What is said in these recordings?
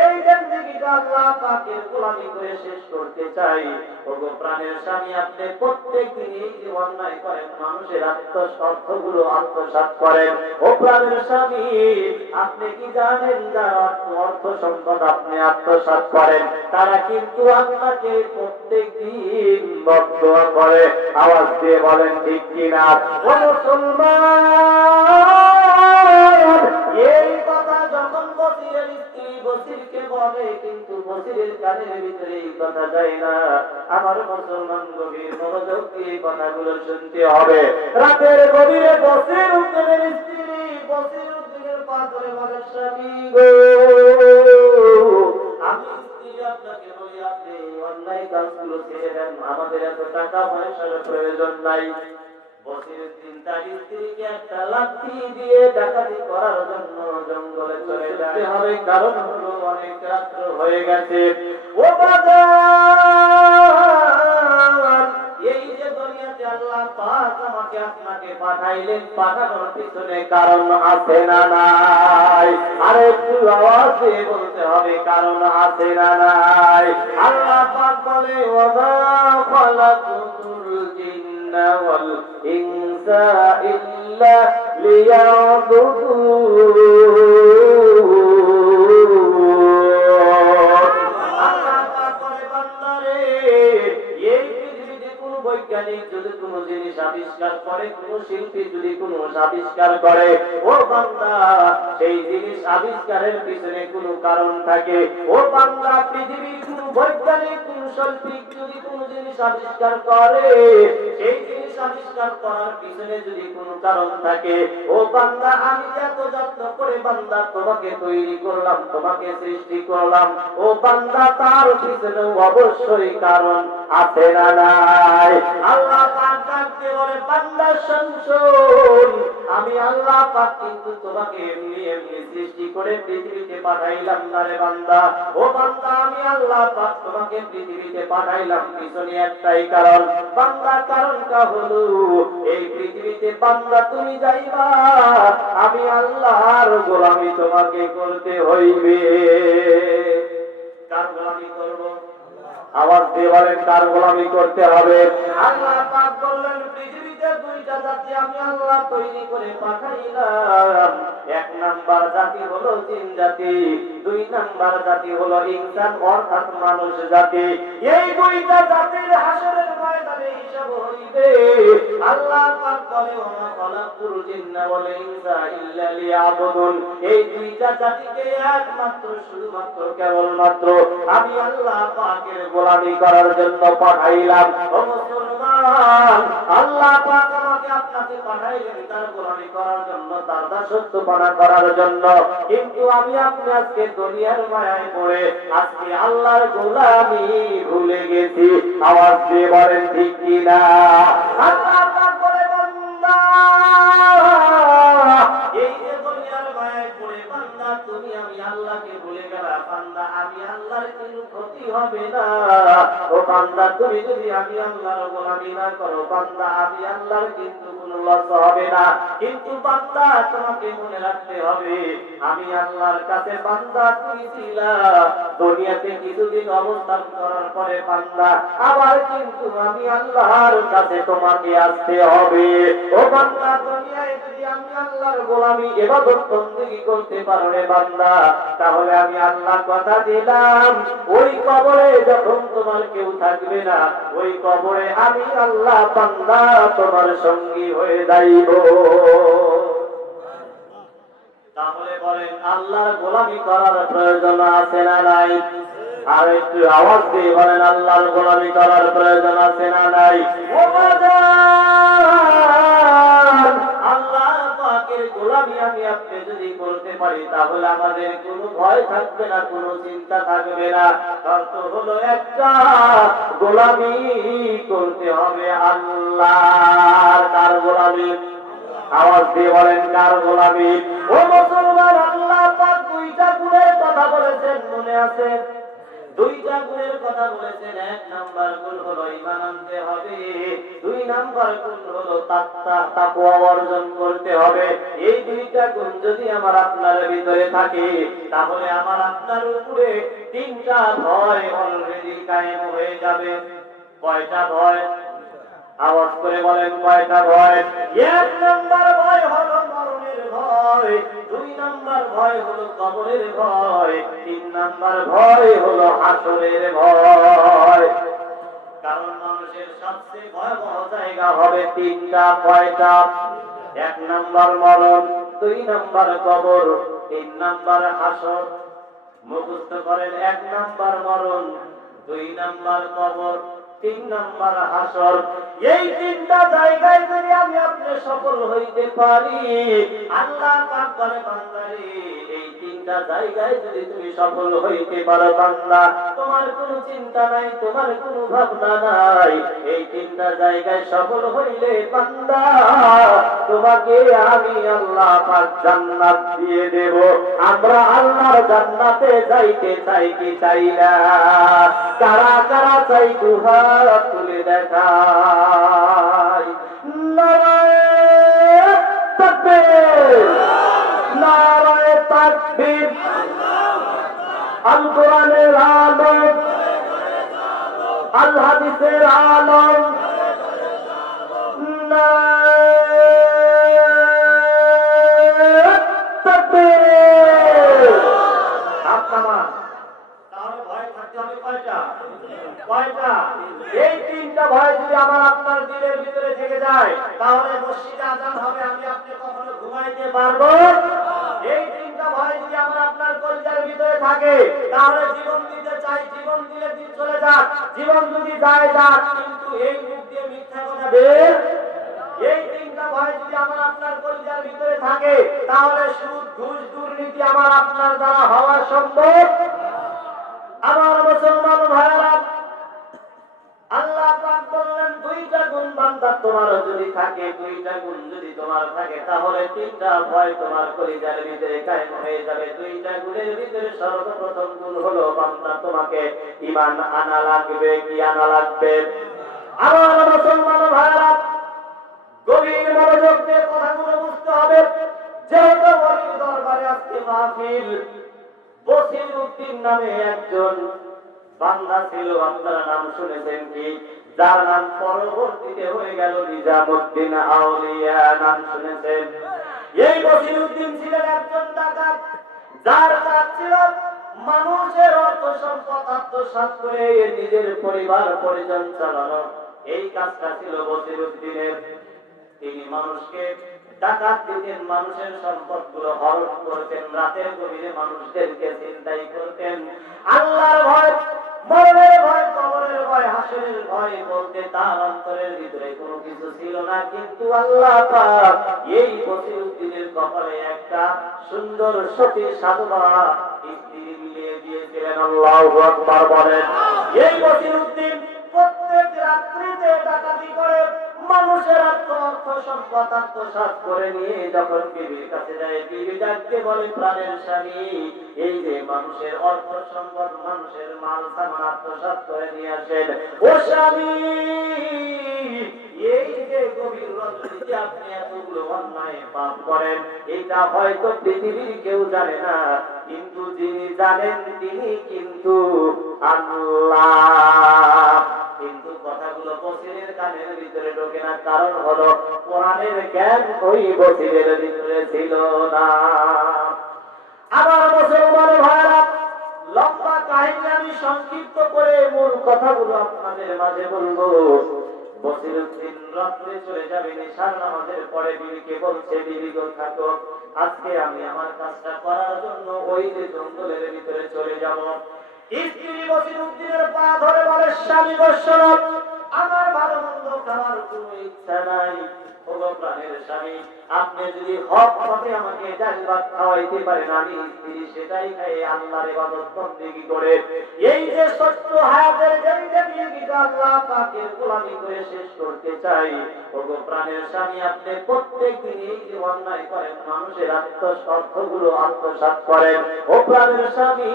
এই জিন্দেগিটা আল্লাহ পাকের গোলামি করে শেষ করতে চাই। ওগো প্রাণের স্বামী, আপনি প্রত্যেকদিন এই যে অন্যায় করেন, মানুষের আত্মস্বার্থগুলো আত্মসাৎ করেন। ও প্রাণের স্বামী, আপনি কি জানেন যারা অর্থ সম্পদ আপনি আত্মসাৎ করেন, তারা কিন্তু আপনাকে প্রত্যেকদিন বদদোয়া করে? আওয়াজ দিয়ে বলেন ঠিক কিনা? ও মুসলমান, এই কথা যখন বসিরের স্ত্রী বসিরকে বলে, কিন্তু বসিরের কানের ভিতরে এই কথা যায় না। আমার মুসলমান, গভীর মনোযোগ দিয়ে কথাগুলো শুনতে হবে। রাতের গভীরে বসির উদ্দিনের স্ত্রী বসির উদ্দিনের পা ধরে বলে, স্বামী গো, আমি স্ত্রী আপনাকে বলি, আপনি অন্যায় কাজগুলো ছেড়ে দেন, আমাদের এত টাকা পয়সার প্রয়োজন নাই। বসির দিন তার স্ত্রীকে একটা লাঠি দিয়ে ডাকাতি করার জন্য জঙ্গলে চলে যেতে হবে, কারণ হলো অনেক রাত্র হয়ে গেছে। ও বাজার, এই যে দুনিয়াতে আল্লাহ পাক আমাকে আপনাকে পাঠাইলেন, পাঠানোর পিছনে কারণ আছে না নাই? আর একটু আওয়াজে বলতে হবে, কারণ আছে না নাই? আল্লাহ পাক বলে, ওয়া মা খালাকুতুল জিন্না ওয়াল ইনসা ইল্লা লিয়াবুদুন। আল্লাহ পাক বলে, বান্দারে, এই পৃথিবীতে কোন বৈজ্ঞানিক যদি কোন জিনিস আবিষ্কার করে, কোন শিল্পী যদি কোন আবিষ্কার করে, ও বান্দা, সেই জিনিস আবিষ্কারের পিছনে কোন কারণ থাকে। ও বান্দা, পৃথিবীর কোন বৈজ্ঞানিক কোন শিল্পী যদি কোন জিনিস আবিষ্কার করে, সেই জিনিস আবিষ্কার করার পিছনে যদি কোন কারণ থাকে, ও বান্দা, আমি এত যত্ন করে বান্দা তোমাকে তৈরি করলাম, তোমাকে সৃষ্টি করলাম, ও বান্দা, তার পিছনে অবশ্যই কারণ আছে না নাই? আল্লাহ পাক ডাকতে বলে, বান্দা শোন, আমি আল্লাহ পাক কিন্তু তোমাকে এমনি এমনি সৃষ্টি করে পৃথিবীতে পাঠাইলাম না রে বান্দা। ও বান্দা, আমি আল্লাহ পাক তোমাকে পৃথিবীতে পাঠাইলাম পিছনে একটাই কারণ। বান্দা, কারণটা হলো এই পৃথিবীতে বান্দা তুমি যাইবা, আমি আল্লাহর গোলামি তোমাকে করতে হইবে। কার গোলামি করব? আওয়াজ দিয়ে বলেন, কার গোলামি করতে হবে? আল্লাহ পাক বললেন, পৃথিবীতে দুইটা জাতি আমি আল্লাহ তৈরি করে পাঠাইলাম। এক নাম্বার জাতি হলো জিন জাতি, দুই নাম্বার জাতি হলো ইনসান অর্থাৎ মানুষ জাতি। এই দুইটা জাতির হাসরের ময়দানে হিসাব হইবে। আল্লাহ পাক বলে, ওয়া খালাকুল জিন্না ওয়াল ইনসা ইল্লা লিয়াবুদুন। এই দুইটা জাতিকে একমাত্র শুধুমাত্র কেবলমাত্র আমি আল্লাহ পাকের গোলামি করার জন্য পাঠাইলাম। ও মুসলমান, আল্লাহ পাক আমাকে আপনাকে পাঠাইলেন তার গোলামি করার জন্য, তার দাসত্বপালন করার জন্য। কিন্তু আমি আপনি আজকে দুনিয়ার মায়ায় পড়ে আজকে আল্লাহর গোলামি ভুলে গেছি। আওয়াজ দিয়ে বলেন ঠিক কিনা? আল্লাহ পাক বলে, বান্দা, এই যে দুনিয়ার মায়ায় পড়ে বান্দা তুমি আমি আল্লাহকে ভুলে গেলা, বান্দা, আমি আল্লাহর কোনো ক্ষতি হবে না। ও বান্দা, তুমি যদি আমি আল্লাহর গোলামি না করো, বান্দা, আমি আল্লাহর কিন্তু কোনো লস হবে না। কিন্তু বান্দা, তোমাকে মনে রাখতে হবে, আমি আল্লাহর কাছে বান্দা তুমি ছিলা, দুনিয়াতে কিছুদিন অবস্থান করার পরে বান্দা আবার কিন্তু আমি আল্লাহর কাছে তোমাকে আসতে হবে। ও বান্দা, দুনিয়ায় যদি আমি আল্লাহর গোলামি ইবাদত বন্দেগী করতে পারো রে বান্দা, তাহলে আমি আল্লাহ কথা দিলাম, ওই কবরে যখন তোমার কেউ থাকবে না, ওই কবরে আমি আল্লাহ বান্দা তোমার সঙ্গী হয়ে যাইব। তাহলে বলেন, আল্লাহর গোলামি করার প্রয়োজন আছে না নাই? আর একটু আওয়াজ দিয়ে বলেন, আল্লাহর গোলামি করার প্রয়োজন আছে না নাই? আল্লাহ পাকের গোলামি আমি আপনি যদি করতে পারি, তাহলে আমাদের কোনো ভয় থাকবে না, কোনো চিন্তা থাকবে না। শর্ত হলো একটা, গোলামি করতে হবে আল্লাহর। কার গোলামি? আওয়াজ দিয়ে বলেন, কার গোলামি? ও মুসলমান, আল্লাহ পাক দুইটা গুণের কথা বলেছেন, মনে আছে? দুইটা গুণের কথা বলেছেন। এক নাম্বার গুণ হলো ঈমান আনতে হবে, দুই নাম্বার গুণ হলো তাকওয়া অর্জন করতে হবে। এই দুইটা গুণ যদি আমার আপনার ভিতরে থাকে, তাহলে আমার আপনার উপরে তিনটা ভয় অলরেডি কায়েম হয়ে যাবে। কয়টা ভয়? আওয়াজ করে বলেন, কয়টা ভয়? এক নাম্বার ভয় হলো মরণের ভয়, দুই নাম্বার ভয় হলো কবরের ভয়, তিন নাম্বার ভয় হলো হাসরের ভয়। কারণ মানুষের সবচেয়ে ভয়াবহ জায়গা হবে তিনটা। কয়টা? এক নাম্বার মরণ, দুই নাম্বার কবর, তিন নাম্বার হাসর। মুখস্থ করেন, এক নাম্বার মরণ, দুই নাম্বার কবর, তিন নাম্বার হাসর। এই তিনটা জায়গায় যদি আমি আপনি সফল হইতে পারি, আল্লাহ পাক বলে বান্দারে, এই তিনটা জায়গায় যদি তুমি সফল হইতে পারো বান্দা, তোমার কোনো চিন্তা নাই, তোমার কোনো ভাবনা নাই। এই তিনটা জায়গায় সফল হইলে বান্দা, তোমাকে আমি আল্লাহ পাক জান্নাত দিয়ে দেব। আমরা আল্লাহর জান্নাতে যাইতে চাই কি চাই না? কারা কারা চাই দুহাত তুলে দেখাই। নারায়ে তাকবীর, নারায়ে তাকবীর। আল কোরআনের আলোক, আল হাদিসের আলোক। নারায়ে তাকবীর। আপনারা তাহলে ভয় থাকতে হবে কয়টা? কয়টা? এই তিনটা ভয় যদি আমার আপনার দিলের ভিতরে থেকে যায়, তাহলে মসজিদে আযান হবে, আমি আপনি কখনো ঘুমাইতে পারবো? এই তিনটা ভয় যদি আমার আপনার কলিজার ভিতরে থাকে, তাহলে জীবন দিতে চাই, জীবন দিলে দিন চলে যাক, জীবন যদি যায় যাক, কিন্তু এই মুখ দিয়ে মিথ্যা কথা বের। এই তিনটা ভয় যদি আমার আপনার কলিজার ভিতরে থাকে, তাহলে সুদ, ঘুষ, দুর্নীতি আমার আপনার দ্বারা হওয়া সম্ভব। আমার মুসলমান ভাইরা, আল্লাহ পাক বললেন দুইটা গুণ বান্দা তোমার যদি থাকে, দুইটা গুণ যদি তোমার থাকে, তাহলে তিনটা ভয় তোমার কলিজার ভিতরে কায়েম হয়ে যাবে। দুইটা গুণের ভিতরে সর্বপ্রথম গুণ হলো বান্দা, তোমাকে ঈমান আনা লাগবে। কি আনা লাগবে? আমার মুসলমান ভাইরা, গভীর মনোযোগ দিয়ে কথাগুলো বুঝতে হবে। যেহেতু ওলির দরবারে আজকে মাহফিল, বসির উদ্দিন নামে একজন বান্দা ছিল, আপনারা নাম শুনেছেন কি? যার নাম পরবর্তীতে হয়ে গেল নিজামুদ্দিন আউলিয়া। নাম শুনেছেন? এই বসির উদ্দিন ছিলেন একজন ডাকাত, যার কাজ ছিল মানুষের অর্থ সম্পদ আত্মসাৎ করে নিজের পরিবার পরিজন চালানো। এই কাজটা ছিল বসির উদ্দিনের। তিনি মানুষকে ডাকাত দিতেন, মানুষের সম্পদ গুলো হরণ করতেন, রাতের গভীরে মানুষদেরকে চিন্তাই করতেন। আল্লাহর ভয়, মরণের ভয়, কবরের ভয়, হাসরের ভয় বলতে তার অন্তরের ভিতরে কোনো কিছু ছিল না। কিন্তু আল্লাহ পাক এই বসিরউদ্দিনের কপালে একটা সুন্দর সতী সাধবা স্ত্রী মিলিয়ে দিয়েছিলেন। আল্লাহু আকবার বলেন। এই বসিরউদ্দিন প্রত্যেক রাত্রিতে ডাকাতি করে মানুষের অর্থ সম্পদ আত্মসাৎ করে নিয়ে যখন বিবির কাছে যায়, বিবি ডাকতে বলে, প্রাণের স্বামী, এই যে মানুষের অর্থ সম্পদ, মানুষের মাল সামান আত্মসাৎ করে নিয়ে আসেন, ও স্বামী, এই যে গভীর রজনীতে আপনি এতগুলো অন্যায় পাপ করেন, এটা হয়তো পৃথিবীর কেউ জানে না, কিন্তু যিনি জানেন তিনি কিন্তু আল্লাহ। কিন্তু কথাগুলো বসিরের কানের ভিতরে ঢোকে না, কারণ হলো কোরআনের জ্ঞান ওই বসিরের ভিতরে ছিল না। আমার মুসলমান ভাইরা, লম্বা কাহিনী আমি সংক্ষিপ্ত করে মূল কথাগুলো আপনাদের মাঝে বলবো। বসিরউদ্দিন রাত্রে চলে যাবে নিশার নামাজের পরে, বিবিকে বলছে, বিবি গো থাকো, আজকে আমি আমার কাজটা করার জন্য ওই যে জঙ্গলের ভিতরে চলে যাব। স্ত্রী বসিরউদ্দিনের পা ধরে বলে, স্বামী গো শোনো, আমার ভালো মন্দ খাওয়ার কোনো ইচ্ছা নাই। ওগো প্রাণের স্বামী, আপনি যদি হক পথে আমাকে ডাল ভাত খাওয়াইতে পারেন, আমি স্ত্রী সেটাই খাই আল্লাহর ইবাদত বন্দেগী করে এই যে সত্য হায়াতের জিন্দেগিটা আল্লাহ পাকের গোলামি করে শেষ করতে চাই। ওগো প্রাণের স্বামী, আপনি প্রত্যেকদিন এই যে অন্যায় করেন, মানুষের অর্থগুলো আত্মসাৎ করেন, ও প্রাণের স্বামী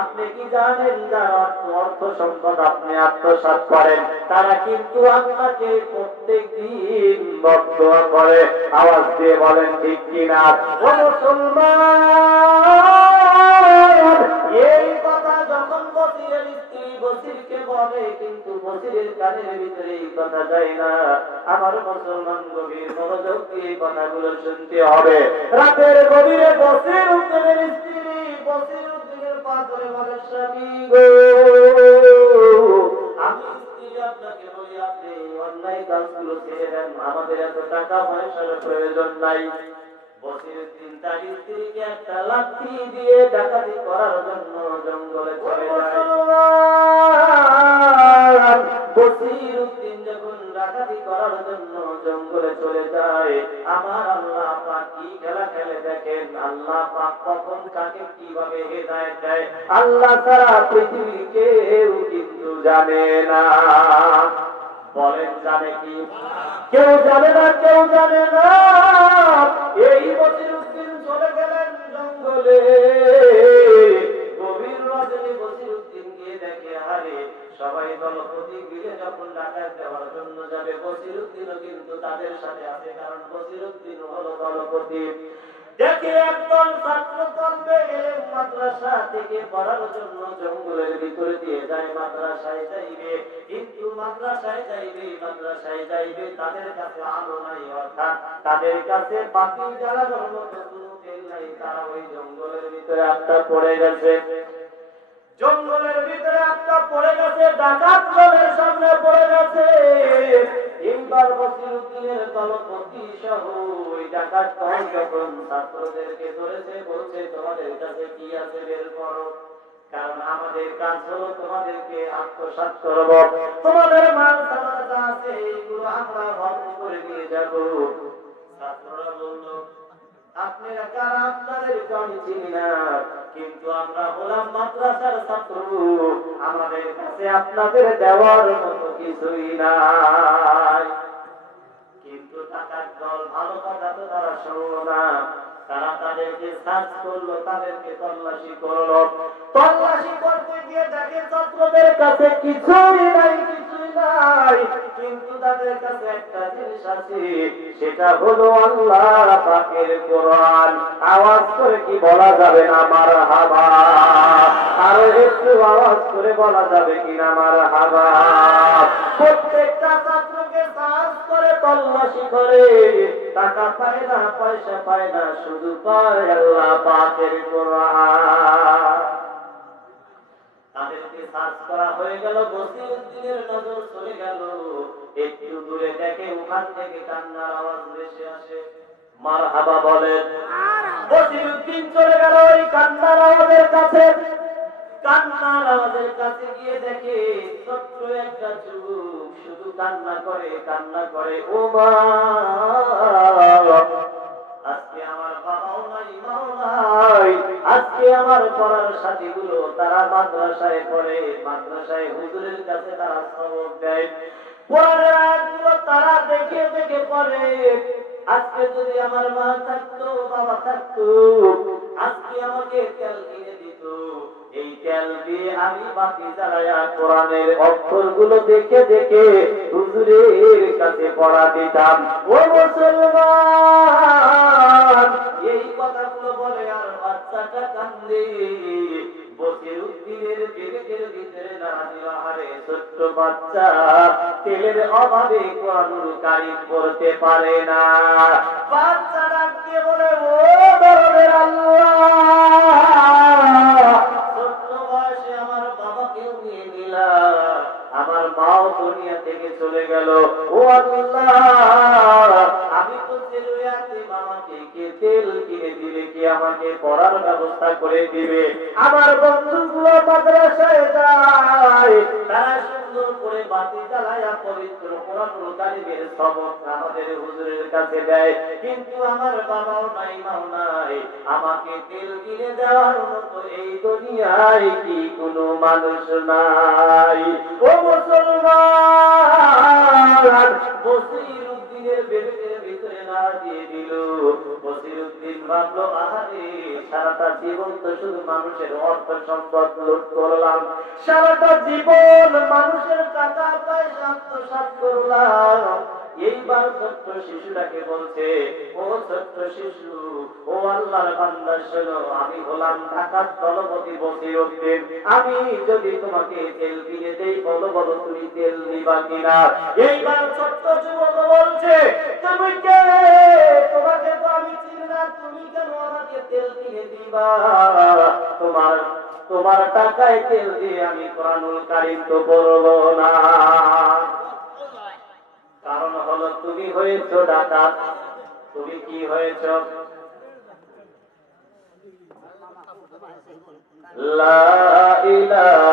আপনি কি জানেন যারা অর্থ সম্পদ আপনি আত্মসাৎ করেন তারা কিন্তু আপনাকে প্রত্যেকদিন বদদোয়া করে? আওয়াজ দিয়ে বলেন ঠিক কিনা? ও মুসলমান, এই কথা যখন বসিরের স্ত্রী বসিরকে বলে, কিন্তু বসিরের কানের ভিতরে এই কথা যায় না। আমার মুসলমান গভীর মনোযোগ দিয়ে কথাগুলো শুনতে হবে। রাতের গভীরে বসির উদ্দিনের স্ত্রী বসির উদ্দিনের পা ধরে বলে, স্বামী গো, আমি স্ত্রী আপনাকে বলি, আপনি অন্যায় কাজগুলো ছেড়ে দেন, আমাদের এত টাকা পয়সার প্রয়োজন নাই। বসিরউদ্দিন তার স্ত্রীকে একটা লাঠি দিয়ে ডাকাতি করার জন্য জঙ্গলে চলে যায়। বসিরউদ্দিন যখন ডাকাতি করার জন্য জঙ্গলে চলে যায়, আমার আল্লাহ পাক কি খেলা খেলে দেখেন। আল্লাহ পাক কখন কাকে কিভাবে হেদায়েত দেয় আল্লাহ ছাড়া পৃথিবীর কেউ কিন্তু জানে না। বলেন জানে কি? কেউ জানে না, কেউ জানে না। এই বসিরউদ্দিন চলে গেলেন জঙ্গলে। গভীর রজনী বসিরউদ্দিন গিয়ে দেখে, আরে সবাই দলপতি মিলে যখন ডাকাত দেওয়ার জন্য যাবে, বসিরউদ্দিনও কিন্তু তাদের সাথে আছে, কারণ বসিরউদ্দিন হলো দলপতি। দেখে একদল ছাত্র তলবে এলেম মাদ্রাসা থেকে পড়ার জন্য জঙ্গলের ভিতরে দিয়ে যায়, মাদ্রাসায় যাইবে। কিন্তু মাদ্রাসায় যাইবে তাদের কাছে আলো নাই, অর্থাৎ তাদের কাছে বাতি জ্বালানোর মতো কোনো তেল নাই। তারা ওই জঙ্গলের ভিতরে আটকা পড়ে গেছে। ডাকাত দলের সামনে পড়ে গেছে। এইবার বসিরউদ্দিনের দলপতি সহ ওই ডাকাত দল যখন ছাত্রদেরকে ধরেছে, বলছে তোমাদের কাছে কি আছে বের করো, কারণ আমাদের কাজ হলো তোমাদেরকে আত্মসাৎ করব, তোমাদের মাল সামান যা আছে এইগুলো আমরা ভর্তি করে নিয়ে যাব। ছাত্ররা বলল, আপনারা কারা? আপনাদেরকে আমি চিনি না, কিন্তু আমরা হলাম মাদ্রাসার ছাত্র, আমাদের কাছে আপনাদের দেওয়ার মতো কিছুই নাই। কিন্তু টাকার দল ভালো কথা তো তারা শুনল না। তারা তাদেরকে সার্চ করলো, তাদেরকে তল্লাশি করলো। তল্লাশি করতে গিয়ে দেখে ছাত্রদের কাছে কিছুই নাই। কিন্তু তাদের কাছে একটা জিনিস আছে, সেটা হলো আল্লাহ পাকের কোরআন। আওয়াজ করে কি বলা যাবে না মারহাবা? আরো একটু আওয়াজ করে বলা যাবে কিনা মারহাবা? প্রত্যেকটা ছাত্রকে সার্চ করে তল্লাশি করে, টাকা পায় না, পয়সা পায় না, শুধু পায় আল্লাহ পাকের কোরআন। তাদেরকে সার্চ করা হয়ে গেল, বসিরউদ্দিনের নজর চলে গেল একটু দূরে, দেখে ওখান থেকে কান্নার আওয়াজ ভেসে আসে। মারহাবা বলেন। বসিরউদ্দিন চলে গেল ওই কান্নার আওয়াজের কাছে। কান্নার আওয়াজের কাছে গিয়ে দেখে ছোট্ট একটা যুবক শুধু কান্না করে, ও মা, আজকে আমার বাবাও নাই, মাও নাই, আজকে আমার পড়ার সাথীগুলো তারা মাদ্রাসায় পড়ে, মাদ্রাসায় হুজুরের কাছে তারা সবক দেয়, কোরআনের আয়াতগুলো তারা দেখে দেখে পড়ে। আজকে যদি আমার মা থাকতো, বাবা থাকতো, আজকে আমাকে তেল কিনে দিত, এই তেল দিয়ে আমি বাতি জ্বালায়া কোরআনের অক্ষরগুলো দেখে দেখে হুজুরের কাছে পড়া দিতাম। ও মুসলমান, এই কথাগুলো বলে আর বাচ্চাটা কান্দে। বসিরউদ্দিনের বিবেকের ভিতরে দাঁড়ানো, আরে ছোট্ট বাচ্চা তেলের অভাবে কোরআনুল কারীম পড়তে পারে না। বাচ্চা ডাক দিয়ে বলে, ও দরদের আল্লাহ, ছোট্ট বয়সে আমার বাবাকেও নিয়ে নিলাম, আমার মাও দুনিয়া থেকে চলে গেল, ও আল্লাহ, আমি তো জেলুয়াতে মামাকে কে তেল কিনে দিলে, কি আমাকে পড়ার ব্যবস্থা করে দিবে? আমার বন্ধুগুলো মাদ্রাসায় যায়, তারা সুন্দর করে বাতি জ্বালায়া পবিত্র কোরআনুল কারীমের সবক আমাদের হুজুরের কাছে দেয়, কিন্তু আমার বাবাও নাই মাও নাই, আমাকে তেল কিনে দেওয়ার মতো এই দুনিয়ায় কি কোনো মানুষ নাই? ও মুসলমান, বসির উদ্দিনের বেডের ভিতরে না দিয়ে দিল। বসির উদ্দিন ভাবলো, আহারে সারাটা জীবন তো শুধু মানুষের অর্থ সম্পদ লুট করলাম, সারাটা জীবন মানুষের টাকা পয়সা আত্মসাৎ করলাম। এইবার ছোট্ট শিশুটাকে বলছে, ও ছোট্ট শিশু, ও আল্লাহর বান্দা শোনো, আমি হলাম ঢাকার দলপতি বসির উদ্দিন, আমি যদি তোমাকে তেল কিনে দেই, বলো বলো তুমি তেল নিবা কিনা? এইবার ছোট্ট যুবক বলছে, তুমি কে? তোমাকে তো আমি চিনি না, তুমি কেন আমাকে তেল কিনে দিবা? তোমার তোমার টাকায় তেল দিয়ে আমি কোরআনুল কারীম তো পড়বো না। কারণ হলো তুমি হয়েছো ডাকাত। তুমি কি হয়েছো? লা ইলাহা